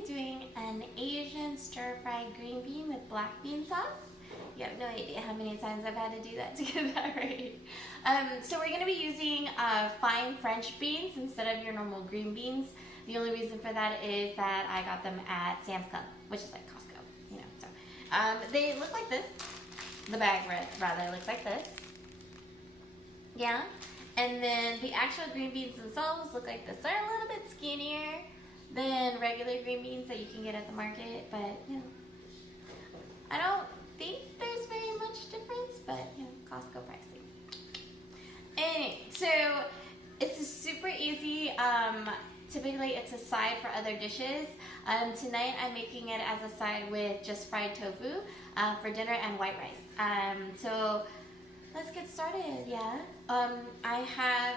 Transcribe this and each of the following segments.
be doing an Asian stir-fried green bean with black bean sauce. You have no idea how many times I've had to do that to get that right. So we're going to be using fine French beans instead of your normal green beans. The only reason for that is that I got them at Sam's Club, which is like Costco, you know. So they look like this. The bag rather looks like this. Yeah. And then the actual green beans themselves look like this. They're a little bit skinnier than regular green beans that you can get at the market, but you know, I don't think there's very much difference, but you know, Costco pricing. Anyway, so it's a super easy. Typically, it's a side for other dishes. Tonight, I'm making it as a side with just fried tofu for dinner and white rice. So let's get started. Yeah, I have.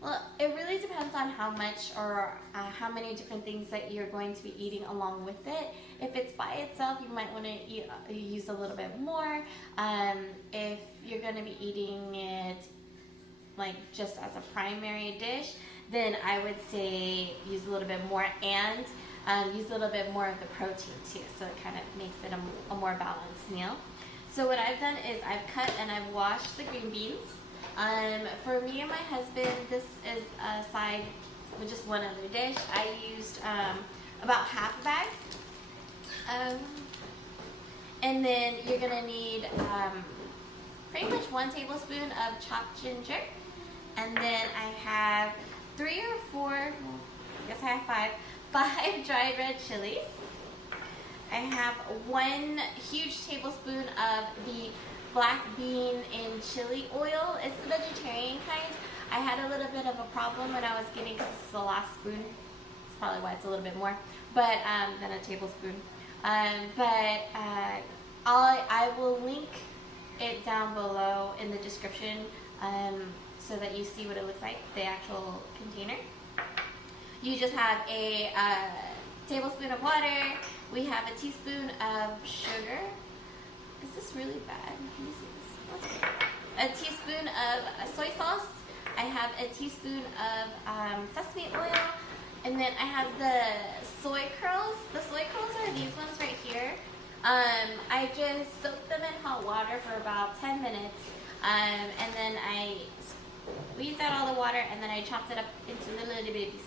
Well, it really depends on how much or how many different things that you're going to be eating along with it. If it's by itself, you might want to use a little bit more. If you're going to be eating it like just as a primary dish, then I would say use a little bit more and use a little bit more of the protein too. So it kind of makes it a more balanced meal. So what I've done is I've cut and I've washed the green beans. For me and my husband, this is a side with just one other dish. I used about half a bag. And then you're going to need pretty much 1 tablespoon of chopped ginger. And then I have 3 or 4, I guess I have 5 dried red chilies. I have 1 huge tablespoon of the black bean and chili oil. It's the vegetarian kind. I had a little bit of a problem when I was getting, because it's the last spoon. That's probably why it's a little bit more, but than a tablespoon. I will link it down below in the description so that you see what it looks like, the actual container. You just have a tablespoon of water. We have a teaspoon of sugar. Is this really bad? Let me see this. A teaspoon of soy sauce. I have a teaspoon of sesame oil. And then I have the soy curls. The soy curls are these ones right here. I just soaked them in hot water for about 10 minutes. And then I squeezed out all the water and then I chopped it up into little bitty pieces.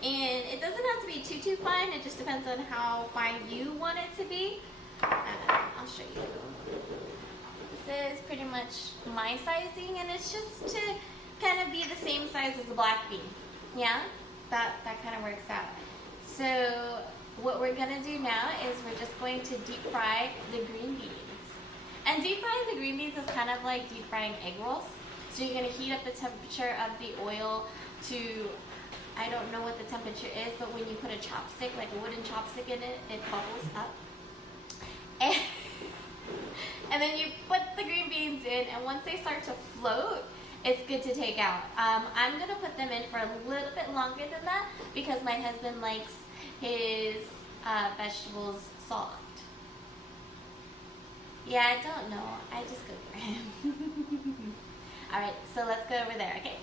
And it doesn't have to be too fine. It just depends on how fine you want it to be. I'll show you. This is pretty much my sizing, and it's just to kind of be the same size as the black bean. Yeah, that kind of works out. So what we're gonna do now is we're just going to deep fry the green beans. And deep frying the green beans is kind of like deep frying egg rolls. So you're gonna heat up the temperature of the oil to, I don't know what the temperature is, but when you put a chopstick, like a wooden chopstick in it, it bubbles up. And then you put the green beans in, and once they start to float, it's good to take out. I'm going to put them in for a little bit longer than that because my husband likes his vegetables soft. Yeah, I don't know. I just cook for him. Alright, so let's go over there, okay?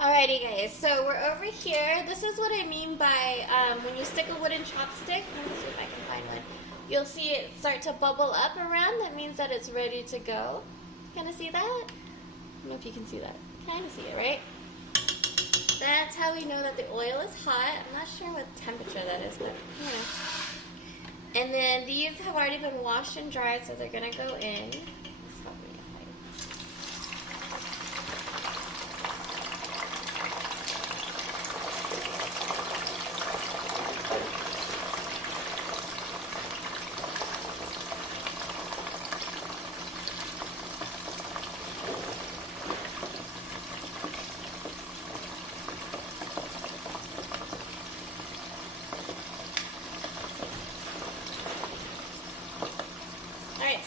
Alrighty guys, so we're over here. This is what I mean by when you stick a wooden chopstick. Let me see if I can find one. You'll see it start to bubble up around. That means that it's ready to go. Kind of see that? I don't know if you can see that. Kind of see it, right? That's how we know that the oil is hot. I'm not sure what temperature that is, but you know. And then these have already been washed and dried, so they're gonna go in.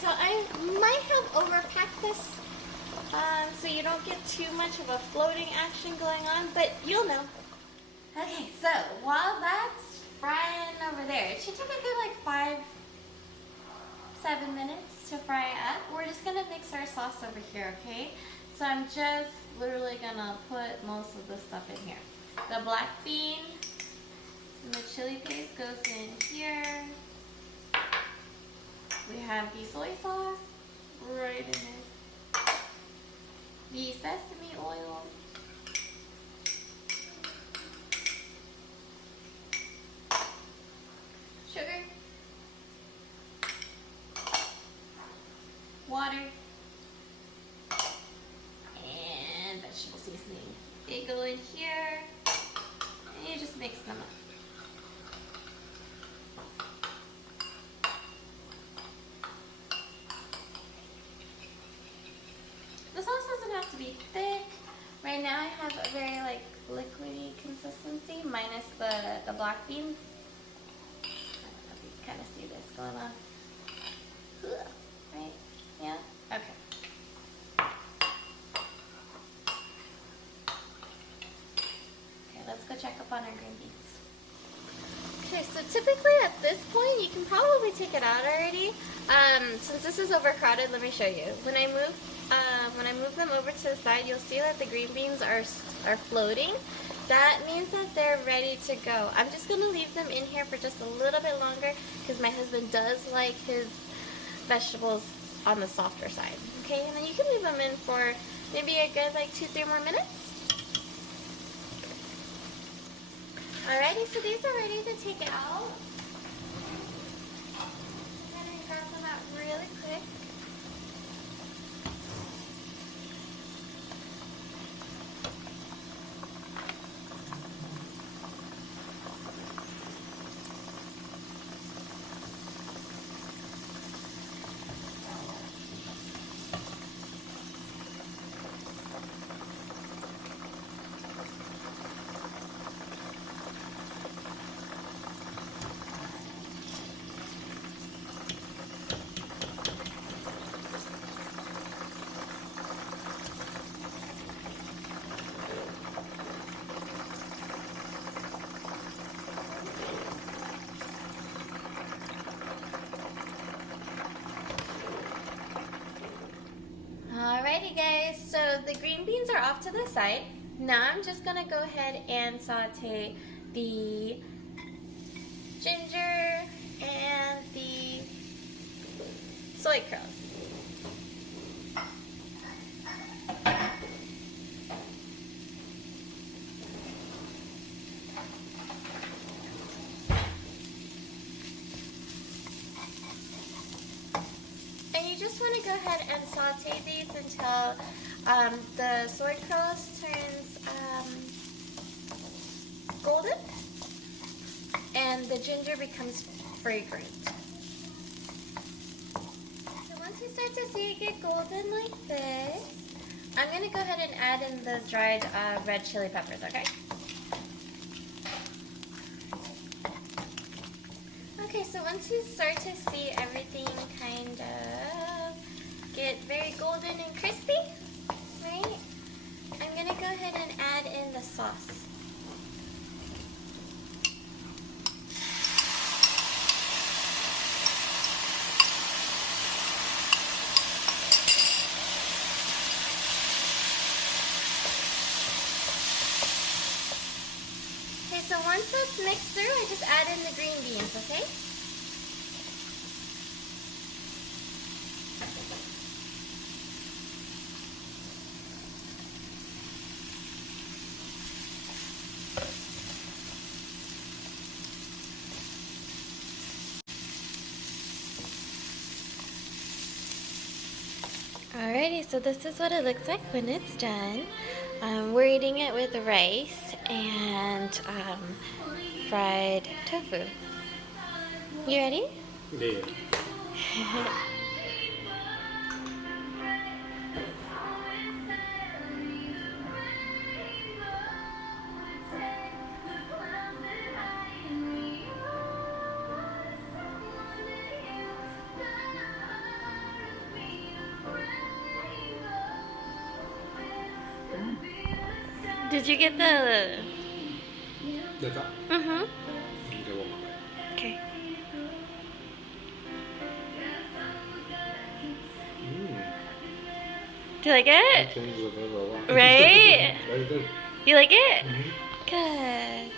So I might have overpacked this so you don't get too much of a floating action going on, but you'll know. Okay, so while that's frying over there, it should take a good like 5-7 minutes to fry up. We're just gonna mix our sauce over here, okay? So I'm just literally gonna put most of the stuff in here. The black bean, And the chili paste goes in here. We have the soy sauce right in there. The sesame oil. Sugar. Water. And vegetable seasoning. They go in here. And you just mix them up. The sauce doesn't have to be thick. Right now I have a very like liquidy consistency minus the black beans. I don't know if you can kind of see this going on. Right? Yeah? Okay. Okay, let's go check up on our green beans. Okay, so typically at this point you can probably take it out already. Since this is overcrowded, let me show you. When I move them over to the side, you'll see that the green beans are floating. That means that they're ready to go. I'm just going to leave them in here for just a little bit longer because my husband does like his vegetables on the softer side. Okay, and then you can leave them in for maybe a good like 2-3 more minutes. Alrighty, so these are ready to take out. I'm going to grab them out really quick. Alrighty guys, so the green beans are off to the side. Now I'm just going to go ahead and saute the ginger and the soy curls. You just want to go ahead and saute these until the soy curls turns golden and the ginger becomes fragrant. So once you start to see it get golden like this, I'm going to go ahead and add in the dried red chili peppers, okay? Okay, so once you start to see everything kind of get very golden and crispy, right, I'm going to go ahead and add in the sauce. Okay, so once that's mixed through, I just add in the green beans, okay? Alrighty, so this is what it looks like when it's done. We're eating it with rice and fried tofu. You ready? Yeah. Did you get the... Mm-hmm. Okay. Do you like it? Right? Very good. You like it? Mm-hmm. Good.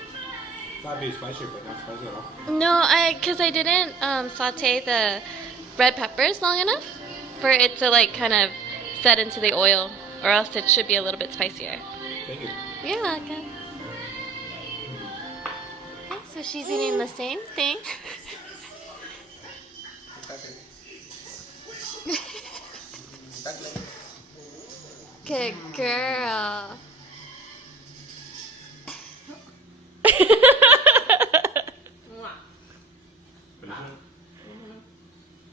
That'd be spicy, but not spicy at all. No, because I didn't saute the red peppers long enough for it to like kind of set into the oil, or else it should be a little bit spicier. Thank you. You're welcome. Okay, so she's eating the same thing. Good girl.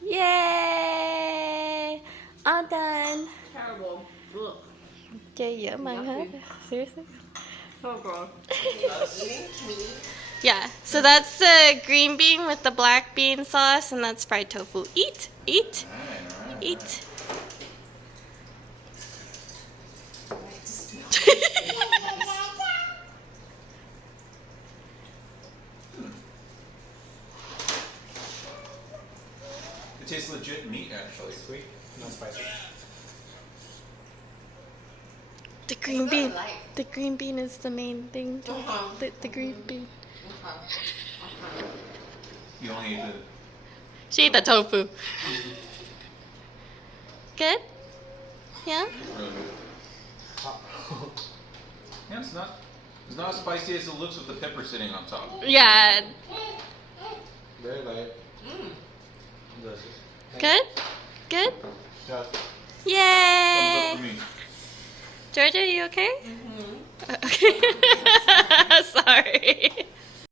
Yay! All done. Terrible. Look. Yeah, man, huh? Seriously? So gross. Yeah, so that's the green bean with the black bean sauce, and that's fried tofu. Eat, eat, eat. It tastes legit meat, actually. Sweet, not spicy. The green bean. The green bean is the main thing. The green bean. You only ate the. She ate the tofu. Good? Yeah? Really good. Yeah, it's not as spicy as it looks with the pepper sitting on top. Yeah. Very light. Delicious. Good? Good? Yeah. Thumbs up Yay! for me. Georgia, are you okay? Okay. Sorry.